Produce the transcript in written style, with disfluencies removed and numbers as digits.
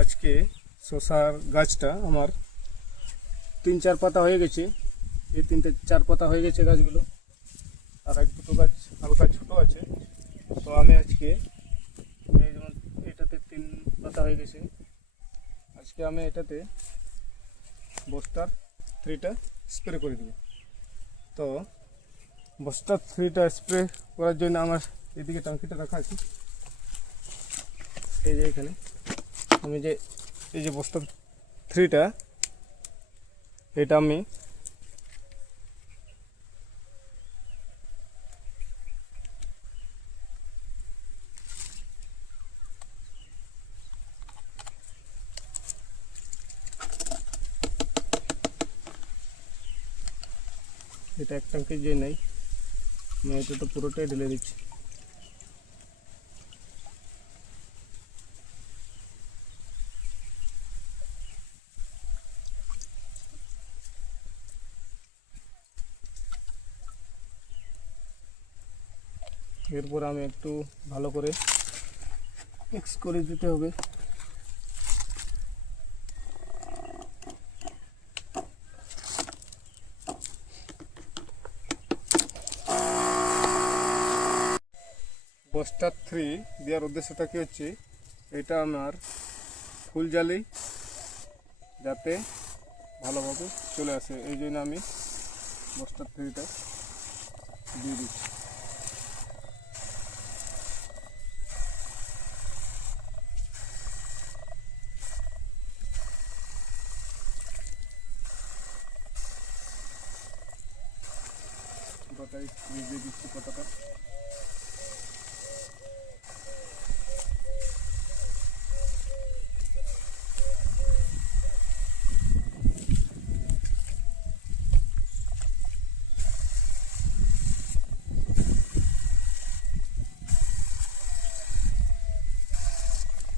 আজকে শসার গাছটা আমার 3-4 পাতা হয়ে গেছে। এই 3-4 পাতা হয়ে গেছে গাছগুলো, আর এক দুটো গাছ হালকা ছোট আছে। তো আমি আজকে এই যেমন এটাতে 3 পাতা হয়ে গেছে, আজকে আমি এটাতে বস্টার 3টা স্প্রে করে দেবো। তো বস্টার 3টা স্প্রে করার জন্য আমার এদিকে ট্যাঙ্কিটা রাখা আছে। এই যে এখানে আমি যে এই যে বস্টার 3টা, এটা আমি এটা এক ট্যাঙ্কি যে নেই, আমি এটা তো পুরোটাই ঢেলে দিচ্ছি। এরপর আমি একটু ভালো করে মিক্স করে দিতে হবে। বস্টার 3 দেওয়ার উদ্দেশ্যটা কি হচ্ছে, এটা আমার ফুল জালি যাতে ভালোভাবে চলে আসে, এই জন্য আমি বস্টার 3টা দিয়ে দিচ্ছি। পুরোটাই দিয়ে দিচ্ছি পাতাটা।